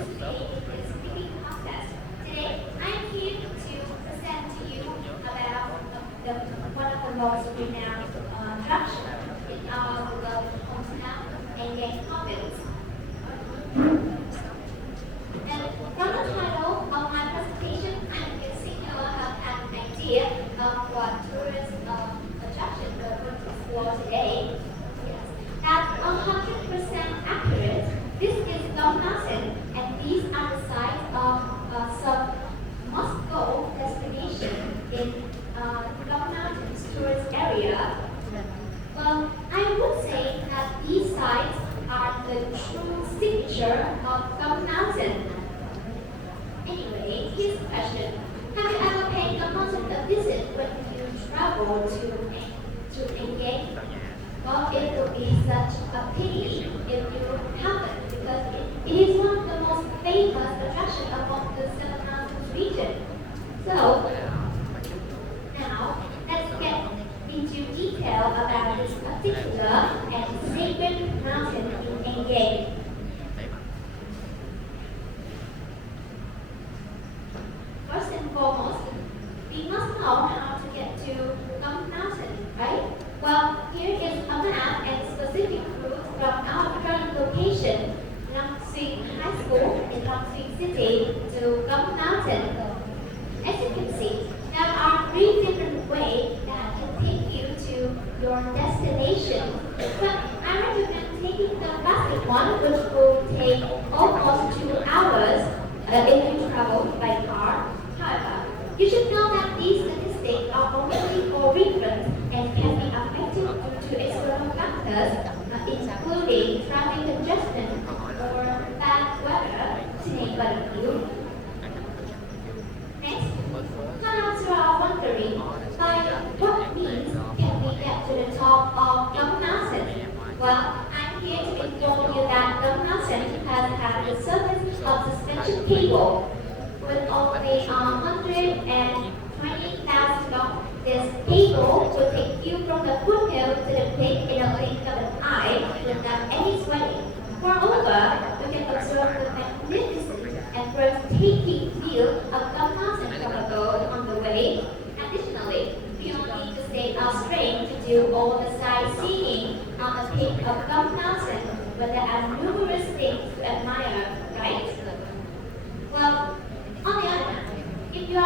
participate in this speaking contest. Today, I'm here to present to you about one of the most renowned attractions in our hometown, An Giang province. And from the title of my presentation, I can see you have an idea of what tourist attraction we're going to explore today. Yes. That's 100% accurate. This is Long Mountain, and these are the sites of some must-go destination in Long Mountain's tourist area. Well, I would say that these sites are the true signature of Long Mountain. Anyway, here's the question. Have you ever paid Long Mountain a visit when you travel to An Giang? Well, it would be such a pity if you haven't, because it is one of the most famous attractions among the Seven Mountains region. So, now let's get into detail about this particular and sacred mountain in An Giang. First and foremost, we must know how to get to Long Mountain, right? Well, here is a map and specific route from our current location, Xuyên High School in Xuyên City, to Long Mountain. As you can see, there are 3 different ways that can take you to your destination. But I recommend taking the fastest one, which will take almost 2 hours if you travel by car. However, you should know that these statistics are only for reference and can be affected due to external factors, including traffic congestion or bad weather, to name but a few. Next, perhaps you are wondering, by what means can we get to the top of Long Mountain? Well, I'm here to inform you that Long Mountain has had the surface of suspension cable with only 120,000 long. This cable will take you from the foothill to the peak in a blink of an eye without any sweating. Moreover, you can observe the magnificent and breathtaking view of Long Mountain from above on the way. Additionally, you don't need to stay up straight to do all the sightseeing on the peak of Long Mountain, where there are numerous things to admire, right? Well, on the other hand, if you are a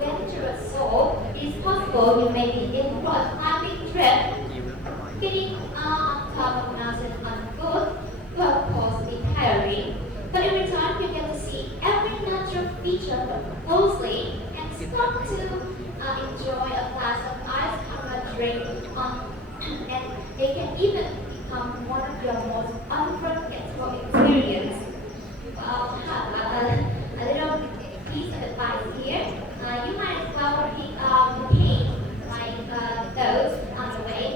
adventurous soul, it is possible you may be in for a climbing trip. Getting on top of the mountain on foot will of course be tiring, but in return you get to see every natural feature closely and stop to enjoy a glass of ice-covered drink, and they can even become one of your most unforgettable experiences. Well, a little piece of advice here. You might as well pick up paint like those on the way.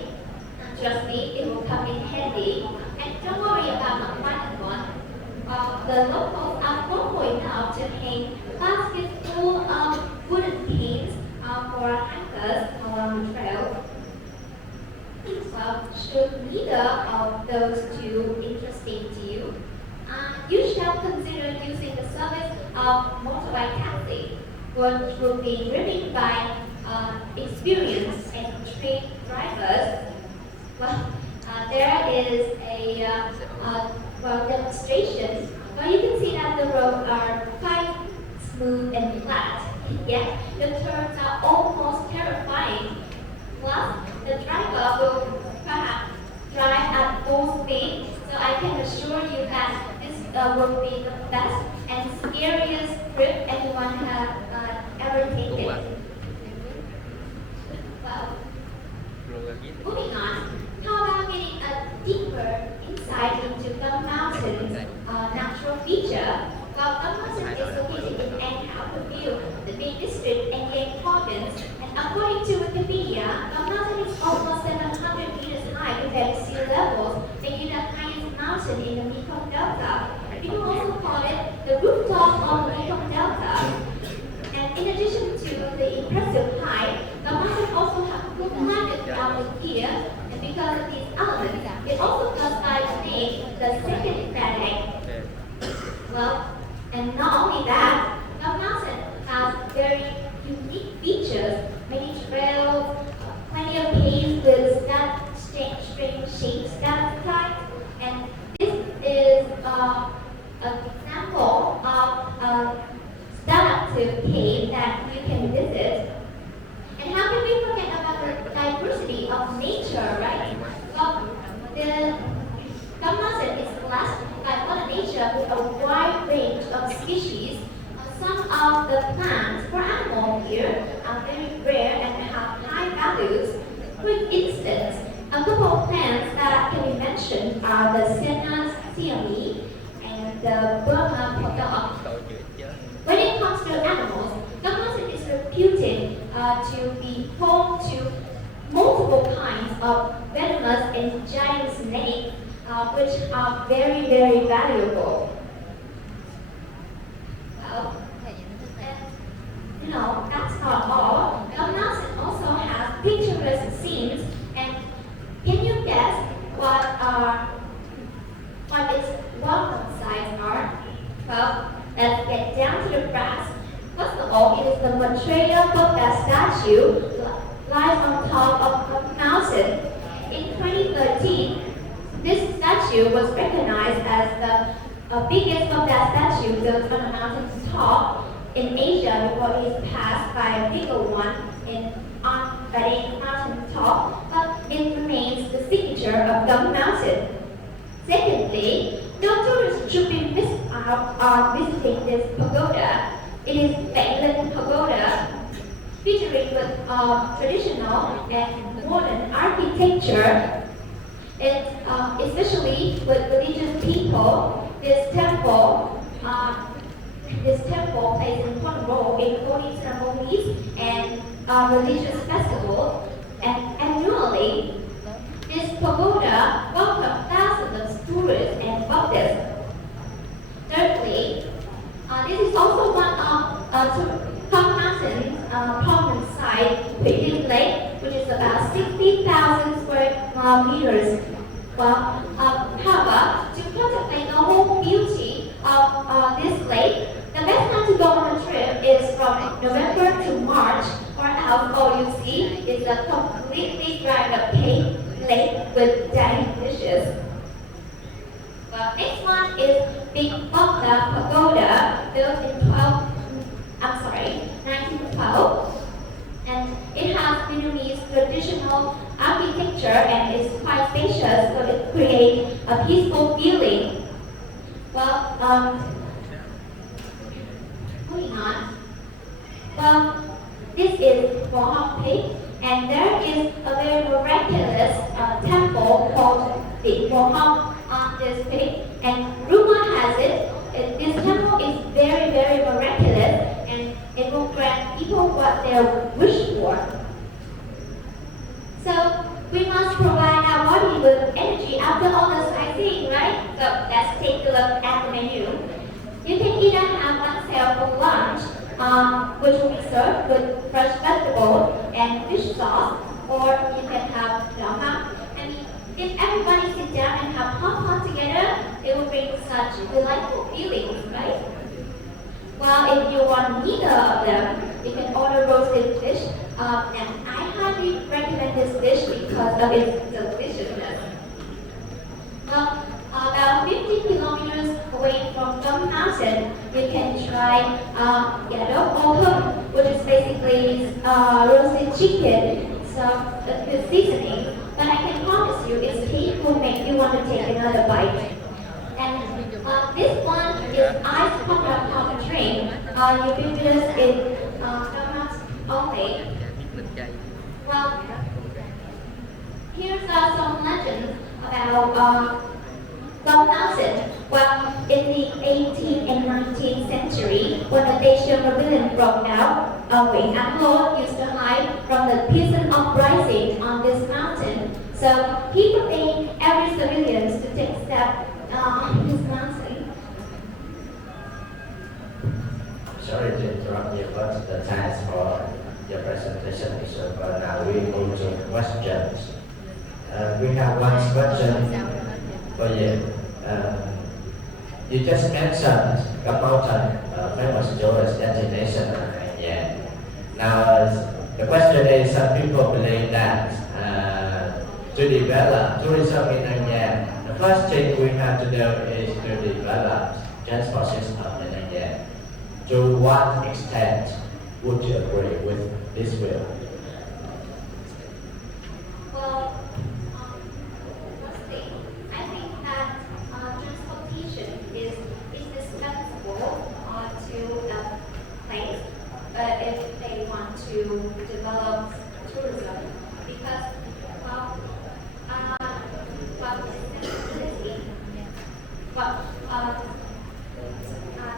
Trust me, it will come in handy. And don't worry about not finding one. The locals are thoughtful enough to hang baskets full of wooden paints for hikers along the trail. Well, should neither of those two interesting to you, you shall consider using the service of motorbike taxi, which will be driven by experienced and trained drivers. Well, there is a demonstration where you can see that the roads are quite smooth and flat. Yet the turns are almost terrifying. Plus, the driver will perhaps drive at full speed, so I can assure you that this will be the best and scariest trip anyone has ever taken. Well, moving on, how about getting a deeper insight into the mountain's natural feature? Well, the mountain is located in An Giang, the main district in An Giang province, and according to Wikipedia, the mountain is almost 700 meters high compared to sea levels, making the highest mountain in the Mekong Delta. People also call it the rooftop of the Mekong Delta. And in addition to the impressive height, the mountain also has good climate throughout the year, and because of these elements, it also goes by the name the second planet. Well, And not only that, Gum Mountain has very unique features, many trails, plenty of caves with strange shapes that type, and this is an example of a stalactite cave that you can visit. And how can we forget about the diversity of nature, right? Well, the Gum Mountain is blessed by Mother Nature with a wide range of species. Some of the plants or animals here are very rare and have high values. For instance, a couple of plants that can be mentioned are the Senna siamese and the Burma podunk. When it comes to animals, Gum Mountain is reputed to be home to multiple kinds of venomous and giant snakes, which are very, very valuable. Well, no, that's not all. Gum Mountain also has picturesque scenes, and can you guess what its welcome sites are? Well, let's get down to the brass. First of all, it is the Maitreya Buddha statue lies on top of Gum Mountain. In 2013, this statue was recognized as the biggest Buddha statue built on a mountain top in Asia before it is passed by a bigger one on the mountain top, but it remains the signature of Gum Mountain. Secondly, no tourists should be missed out on visiting this pagoda. It is Bỉnh Pagoda, featuring with traditional and modern architecture. Especially with religious people, this temple plays an important role in holy ceremonies and religious festivals. And annually, this pagoda welcomes thousands of tourists and Buddhists. Thirdly, this is also one of Gum Mountain's prominent site, Bỉnh Lake, which is about 60,000 square meters. Well, however, to contemplate the whole beauty of this lake, the best time to go on a trip is from November to March, or else all you see is a completely dried up paved lake with giant fishes. Well, next one is Big Buddha Pagoda, built in 1912. And it has Vietnamese traditional architecture and is quite spacious, so it creates a peaceful feeling. Well, moving on. Well, this is Vòng Peak, and there is a very miraculous temple called the Vòng on this peak. And rumor has it, this temple is very, very miraculous, and it will grant people what they wish for. So we must provide our body with energy after all the sightseeing, right? So let's take a look at the menu. You can either have one cell for lunch, which will be served with fresh vegetables and fish sauce, or you can have drama. I mean, if everybody sits down and have hot together, it will bring such delightful feelings, right? Well, if you want neither of them, you can order roasted fish, and I highly recommend this dish because of its deliciousness. Well, about 50 kilometers away from Gum Mountain, you can try yellow or hùng, which is basically roasted chicken, served with seasoning. But I can promise you, its heat will make you want to take another bite. And this one is ice coconut drink. You can do this in donuts only. Well, here's some legends about Gum Mountain. Well, in the 18th and 19th century, when the Dacian rebellion broke out, Nguyễn used to hide from the peasant uprising on this mountain. So he forbade every civilian to take steps on this mountain. Sorry to interrupt you, but the time for your presentation is over. Now we move to questions. We have one question for you. You just mentioned about famous tourist destination in An Giang. Now, the question is, some people believe that to develop tourism in An Giang, the first thing we have to do is to develop transport system in An Giang. To what extent would you agree with this view? Well, firstly, I think that transportation is indispensable to a place if they want to develop tourism, because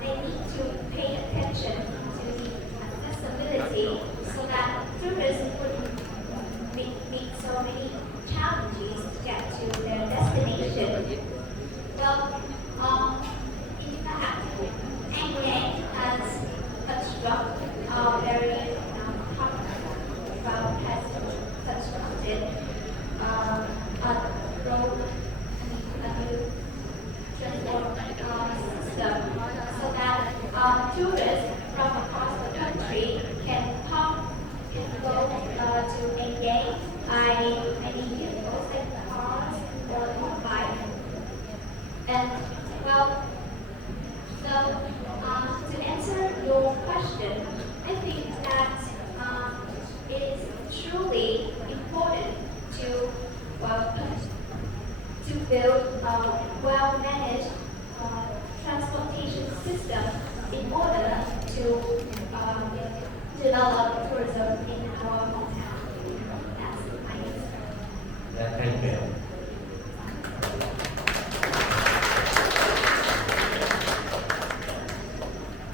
they need to pay attention to the accessibility so that tourists wouldn't meet so many challenges to get to their destination. Well, in fact, An Giang has constructed a road, a new transport system, so that tourists from across the country can go to An Giang by any vehicles like cars or motorbike. And well, so to answer your question, I think that it is truly important to build a well-managed transportation system in order to develop tourism in our hometown. That's my answer. Thank you.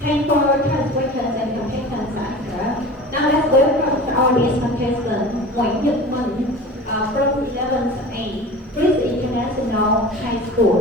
Thanks for questions and contestants answer. Now let's welcome the audience contestant Nguyễn from 11th A, Bridge International High School.